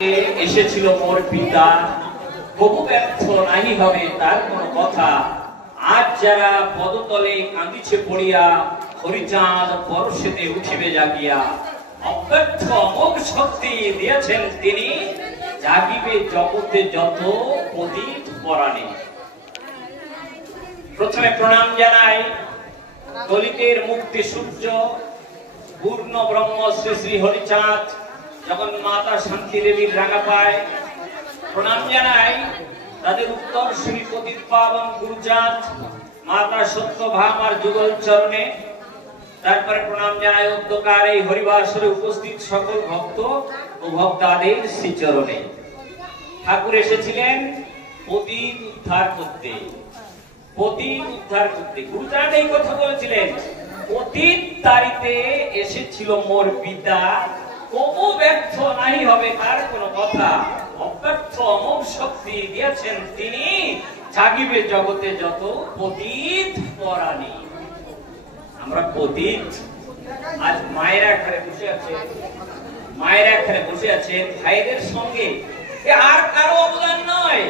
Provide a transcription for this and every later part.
এসেছিল মোর পিতা, বহু ব্যর্থ নাহি হবে তার কোন কথা। আজ যারা পদতলে কাঁদিছে পড়িয়া, হরিচাঁদ পরশেতে উঠিবে জাগিয়া। অব্যর্থ অমোঘ শক্তি দিয়েছেন তিনি, জাগিবে জগতে যত পতিত পরাণে। প্রথমে প্রণাম জানাই দলিতের মুক্তি সূর্য পূর্ণ ব্রহ্ম শ্রী শ্রী হরিচাঁদ, যখন মাতা শান্তি দেবীর রাঙা পায়। প্রণাম জানাই তাদের উত্তর শ্রী পতিত পাবন গুরুচাঁদ, মাতা সত্যভামার যুগল চরণে। তারপরে প্রণাম জানাই অধ্যকার এই হরিবাসরে উপস্থিত সকল ভক্ত ও ভক্তাদের শ্রীচরণে। ঠাকুর এসেছিলেন পতিত উদ্ধার করতে, পতিত উদ্ধার করতে। গুরুচাঁদ এই কথা বলেছিলেন, পতিত তারিতে এসেছিল মোর পিতা, কবু ব্যর্থ নাহি হবে তার কোন কথা। অব্যর্থ অমোঘ শক্তি দিয়েছেন তিনি, জাগিবে জগতে যত পতিত পরাণে। আমরা পতিত। আজ মায়েরা ঘরে বসে আছে, মায়েরা ঘরে বসে আছে ভাইদের সঙ্গে। আর কারো অবদান নয়,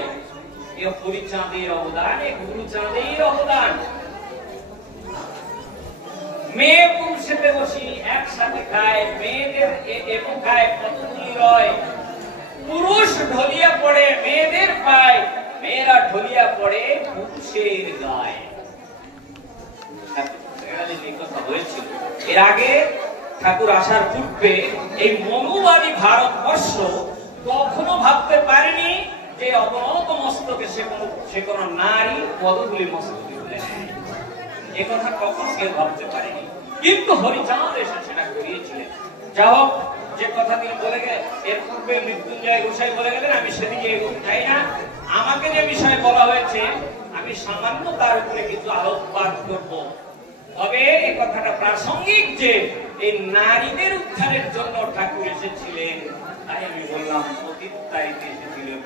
এ হরিচাঁদের অবদান, এ গুরুচাঁদের অবদান। মেয়ে পুরুষেতে বসি একসাথে খায়, মেয়েদের এবং খায় কতগুলি রয়। পুরুষ ঢলিয়া পড়ে মেয়েদের পায়, মেয়েরা ঢলিয়া পড়ে পুরুষের গায়ে। এর আগে ঠাকুর আসার পূর্বে এই মনুবাদী ভারতবর্ষ কখনো ভাবতে পারেনি যে অবনত মস্তকে সে কোন নারী পদগুলি মস্তকে তুলে নেয়। এ কথা কখনো কেউ ভাবতে পারেনি, কিন্তু হরিচাঁদ এসে সেটা করিয়েছিলেন। যা হোক, যে কথা তিনি বলে গেলেন, এর পূর্বে মৃত্যুঞ্জয় গোসাই বলে গেলেন, আমি সেদিকে এগোতে চাই না। আমাকে যে বিষয় বলা হয়েছে আমি সামান্য তার উপরে কিছু আলোকপাত করব। তবে এই কথাটা প্রাসঙ্গিক যে এই নারীদের উদ্ধারের জন্য ঠাকুর এসেছিলেন, তাই আমি বললাম পতিত তারিতে এসেছিলেন।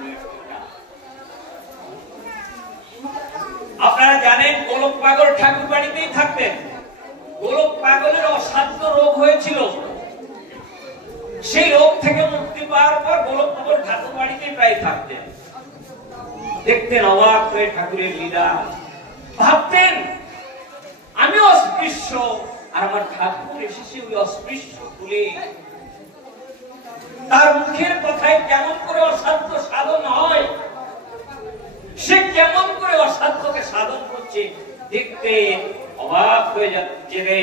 আপনারা জানেন গোলক পাগল ঠাকুর বাড়িতেই থাকতেন। গোলক পাগলের অসাধ্য রোগ হয়েছিল, সেই রোগ থেকে মুক্তি পাওয়ার পর গোলক পাগল ঠাকুর বাড়িতেই প্রায় থাকতেন। দেখতেন অবাক হয়ে ঠাকুরের লীলা, ভাবতেন আমি অস্পৃশ্য, আর আমার ঠাকুর এসেছে ওই অস্পৃশ্য তুলে। তার মুখের কথায় কেমন করে অসাধ্য সাধন হয়, সে কেমন করে অসাধ্যকে সাধন করছে দেখতে অবাক হয়ে যাচ্ছে রে।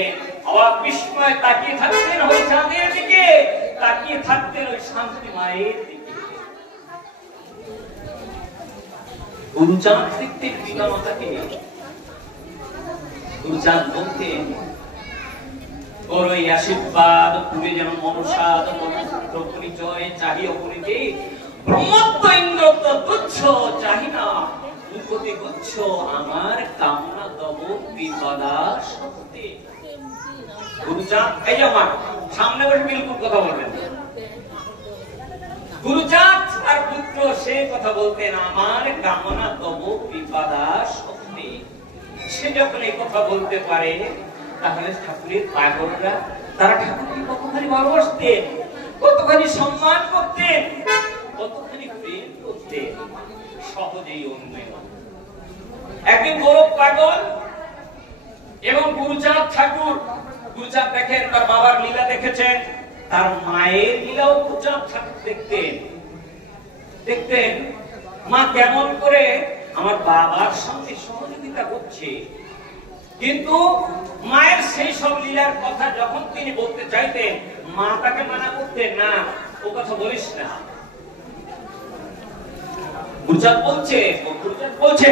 অবাক বিস্ময় তাকিয়ে থাকতেন হরিচাঁদের দিকে, তাকিয়ে থাকতেন ওই শান্তি মায়ের দিকে। গুরুচাঁদ দেখতেন পিতা মাতাকে। গুরুচাঁদ বলতেন, ওর ওই আশীর্বাদ পুরে যেন মনসাদ মনপুত্র পরিচয় চাহি অপরিতে। ব্রহ্মত্ব ইন্দ্রত্ব তুচ্ছ চাহি না, মুখতে গুচ্ছ আমার কামনা তব বিপদা সত্যি। গুরুচাঁদ এই যে আমার সামনে বসে বিলকুল কথা বলবেন। গুরুচাঁদ আর পুত্র সে কথা বলতেন, আমার কামনা তব বিপদা সত্যি। সে যখন এই কথা বলতে পারে, তাহলে ঠাকুরের পাগলরা তারা ঠাকুরকে কতখানি ভালোবাসতেন, কতখানি সম্মান করতেন, কতখানি প্রেম করতেন, সহজেই অন্যায়। একদিন গোলক পাগল এবং গুরুচাঁদ ঠাকুর, গুরুচাঁদ দেখেন তার বাবার লীলা দেখেছেন, তার মায়ের লীলাও গুরুচাঁদ ঠাকুর দেখতেন। দেখতেন মা কেমন করে আমার বাবার সঙ্গে সহযোগিতা করছে, কিন্তু মায়ের সেই সব লীলার কথা যখন তিনি বলতে চাইতেন, মা তাকে মানা করতেন, না ও কথা বলিস না। গুরুচাঁদ বলছে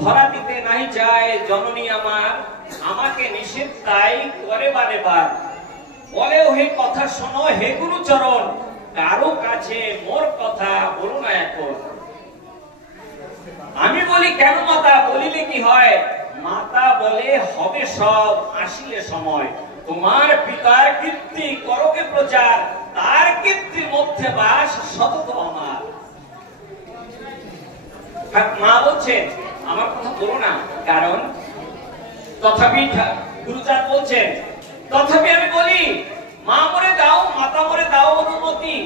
ধরা দিতে নাই চায় জননী আমার, আমাকে নিষেধ তাই করে বারেবার। বলে হে কথা শোনো হে গুরুচরণ, কারো কাছে মোর কথা বলো না এখন। আমি বলি কেন মাতা, বলিলে কি হয়? মাতা বলে হবে সব আসিলে সময়। তোমার পিতার কীর্তি করকে প্রচার, তার কীর্তির মধ্যে বাস সতত আমার। মা বলছেন আমার কথা বলো না, কারণ তথাপি গুরুচাঁদ বলছেন তথাপি আমি বলি, মা মরে দাও মাতা মরে দাও অনুমতি,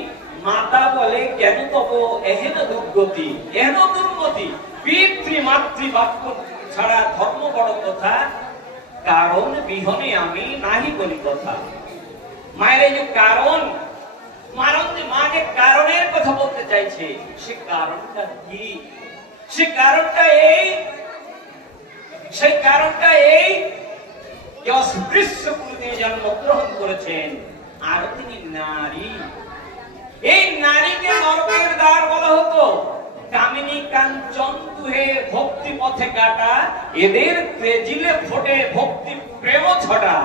মাতা বলে কেন তব এহেন দুর্গতি এহেন দুর্গতি, পিতৃ মাতৃ বাক্য ছাড়া ধর্ম বড় কথা, কারণ বিহনে আমি নাহি বলি কথা। মায়ের এই যে কারণ, মা যে কারণের কথা বলতে চাইছে, সে কারণটা কি? সে কারণটা এই, সেই কারণটা এই যে অস্পৃশ্য কুলে জন্মগ্রহণ করেছেন, আর তিনি নারী। এই নারীকে নরকের দ্বার বলা হতো। কামিনী কাঞ্চন দুহে ভক্তি পথে কাটা, এদের তেজিলে ফোটে ভক্তি প্রেম ছটা।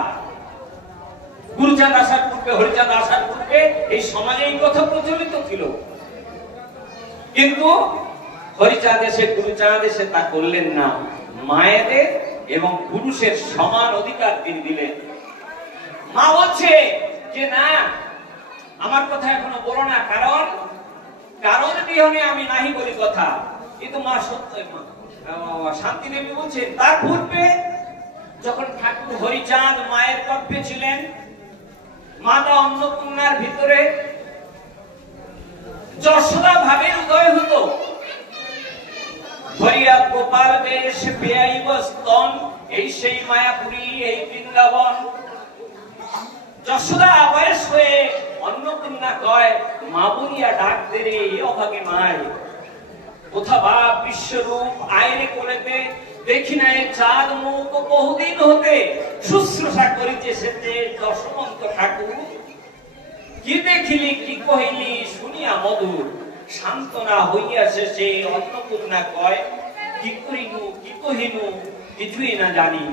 গুরুচাঁদ আসার পূর্বে, হরিচাঁদ আসার পূর্বে এই সমাজে এই কথা প্রচলিত ছিল, কিন্তু হরিচাঁদ এসে গুরুচাঁদ এসে তা করলেন না। মায়েদের এবং পুরুষের সমান অধিকার তিনি দিলেন। মা বলছে যে না, আমার কথা এখনো বলো না, কারণ বিহনে আমি নাহি বলি কথা। কিন্তু মা সত্য, শান্তি দেবী বলছেন তার পূর্বে যখন ঠাকুর হরিচাঁদ মায়ের গর্ভে ছিলেন, মাতা অন্নপূর্ণার ভিতরে যশোদা ভাবের উদয় হতো। হরিয়া গোপাল বেশ বেআইব স্তন, এই সেই মায়াপুরী, এই বৃন্দাবন। যশোদা বয়স হয়ে অন্নপূর্ণা কয়, মা বলিয়া ডাক দে রে অভাগে মায়। কোথা বাপ বিশ্বরূপ আয়রে কোলেতে, দেখি নাই চাঁদ মুখ বহুদিন হতে। শুশ্রূষা করিতে সেতে দশমন্ত ঠাকুর, কি দেখিলি কি কহিলি শুনিয়া মধুর। সান্ত্বনা হইয়া শেষে অন্নপূর্ণা কয়, কি করিনু কি কহিনু কিছুই না জানি।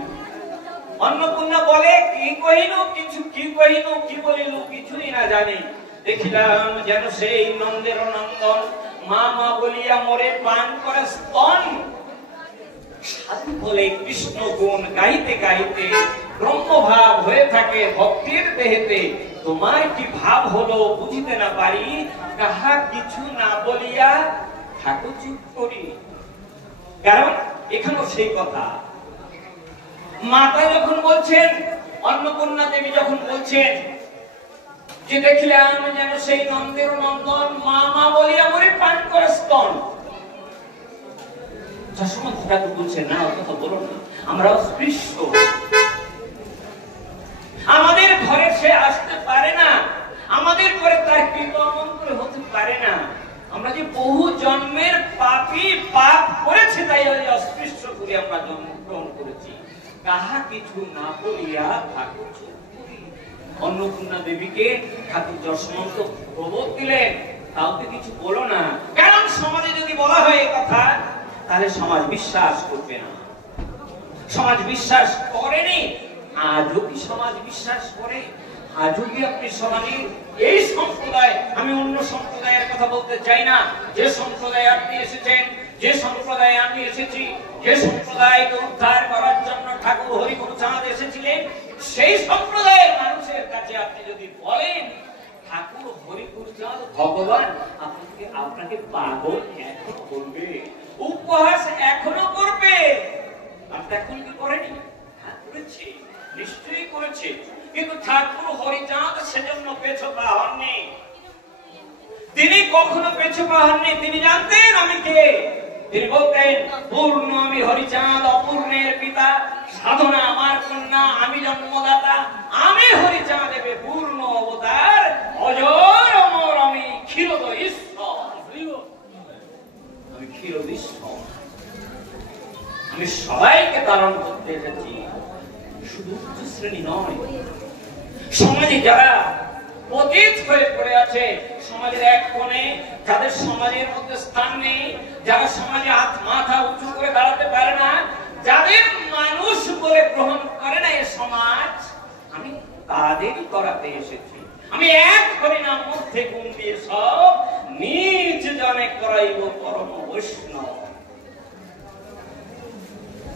অন্নপূর্ণা বলে, কি কহিনু কিছু, কি কহিনু কি বলিলু কিছুই না জানি। দেখিলাম যেন সেই নন্দের নন্দন, মা মা বলিয়া মোরে পান করে স্তন। সাধু বলে কৃষ্ণ গুণ গাইতে গাইতে ব্রহ্মভাব হয়ে থাকে ভক্তির দেহেতে। তোমার কি ভাব হলো বুঝিতে না পারি, কাহা কিছু না বলিয়া থাকো চুপ করি। কারণ এখানেও সেই কথা, মাতা যখন বলছেন, অন্নপূর্ণা দেবী যখন বলছেন যে দেখিলাম যেন সেই নন্দের নন্দন, মা মা বলিয়া মোরে পান করে স্তন। যশোমন্ত ঠাকুর বলছেন না, কথা বলো না, আমরা অস্পৃশ্য, আমাদের ঘরে সে আসতে পারে না, আমাদের ঘরে তার কৃপা মন্ত্র হতে পারে না। আমরা যে বহু জন্মের পাপী, পাপ করেছি, তাই অস্পৃশ্য করে আমরা জন্মগ্রহণ করেছি। কাহা কিছু না বলিয়া থাকো চুপ করি। অন্নপূর্ণা দেবীকে ঠাকুর যশোমন্ত প্রবোধ দিলেন, কাউকে কিছু বলো না, কারণ সমাজে যদি বলা হয় এই কথা, তাহলে সমাজ বিশ্বাস করবে না। সমাজ বিশ্বাস করেনি, আজও কি সমাজ বিশ্বাস করে? আজও কি আপনি সমাজে এই সম্প্রদায়, আমি অন্য সম্প্রদায়ের কথা বলতে চাই না, যে সম্প্রদায়ে আপনি এসেছেন, যে সম্প্রদায়ে আমি এসেছি, যে সম্প্রদায়কে উদ্ধার করার জন্য ঠাকুর হরিগুরুচাঁদ এসেছিলেন, সেই সম্প্রদায়ের মানুষের কাছে আপনি যদি বলেন ঠাকুর হরিগুরুচাঁদ ভগবান, আপনাকে পাগল এখনো করবে, উপহাস এখনো করবে। আপনি এখন কি করেনি? হ্যাঁ করেছি, নিশ্চয়ই করেছে, কিন্তু ঠাকুর হরিচাঁদ সেজন্য পেছপা হননি। তিনি কখনো পেছপা হননি, তিনি জানতেন আমি কে। তিনি বলতেন, পূর্ণ আমি হরিচাঁদ, অপূর্ণের পিতা, সাধনা আমার কন্যা, আমি জন্মদাতা, আমি হরিচাঁদ দেবে পূর্ণ অবতার, অজর অমর আমি ক্ষীরোদ ঈশ্বর। আমি ক্ষীরোদ ঈশ্বর, আমি সবাইকে ধারণ করতে এসেছি, শুধু উচ্চ শ্রেণী নয়। সমাজে যারা পতিত হয়ে পড়ে আছে, সমাজের এক কোণে, যাদের সমাজের মধ্যে স্থান নেই, যারা সমাজে হাত মাথা উঁচু করে দাঁড়াতে পারে না, যাদের মানুষ বলে গ্রহণ করে না এ সমাজ, আমি তাদেরই করাতে এসেছি। আমি এক হরিনাম মধ্যে গুণ দিয়ে সব নিজ জনে করাইব পরম বৈষ্ণব।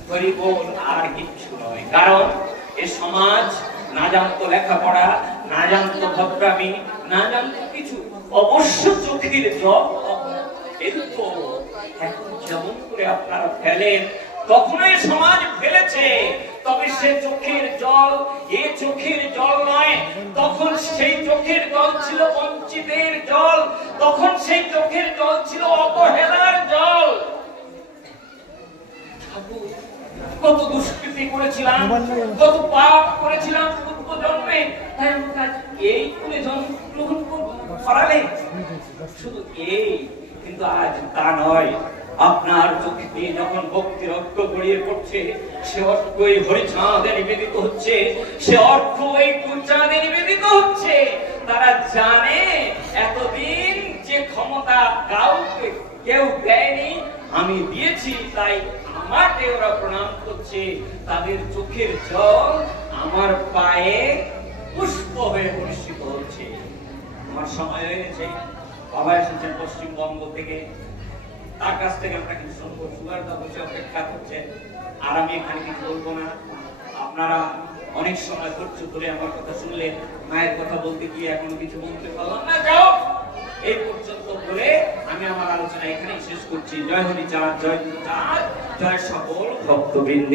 হরিবোল আর কিচ্ছু নয়, কারণ এ সমাজ না জানতো লেখাপড়া, না জানতো ভদ্রামি, না জানতো কিছু। অবশ্য চোখের জল এখন যেমন করে আপনারা ফেলেন, তখন এই সমাজ ফেলেছে, তবে সে চোখের জল এ চোখের জল নয়। তখন সেই চোখের জল ছিল বঞ্চিতের জল, তখন সেই চোখের জল ছিল অবহেলার জল। কত দুষ্কৃতি করেছিলাম, কত পাপ করেছিলাম পূর্ব জন্মে, তাই আমাকে আজ এই কুলে জন্মগ্রহণ করালে। শুধু এই, কিন্তু আজ তা নয়। আপনার চোখে দিয়ে যখন ভক্তি রক্ত গড়িয়ে পড়ছে, সে অর্থ এই হরিচাঁদে নিবেদিত হচ্ছে, সে অর্থ এই কুচাঁদে নিবেদিত হচ্ছে। তারা জানে এতদিন যে ক্ষমতা কাউকে কেউ দেয়নি, আমি দিয়েছি, তাই আমাকে ওরা প্রণাম করছে। তাদের চোখের জল আমার পায়ে পুষ্প হয়ে বর্ষিত হচ্ছে। আমার সময় হয়ে গেছে, বাবা এসেছেন পশ্চিমবঙ্গ থেকে, তার কাছ থেকে আমরা কিছু শুনবো। সুগারদা বসে অপেক্ষা করছেন, আর আমি এখানে কিছু বলবো না। আপনারা অনেক সময় ধৈর্য ধরে আমার কথা শুনলেন, মায়ের কথা বলতে গিয়ে এখনো কিছু বলতে পারলাম না। যাও, এই পর্যন্ত বলে আমি আমার আলোচনা এখানেই শেষ করছি। জয় হরিচাঁদ, জয় গুরুচাঁদ, জয় সকল ভক্তবৃন্দ।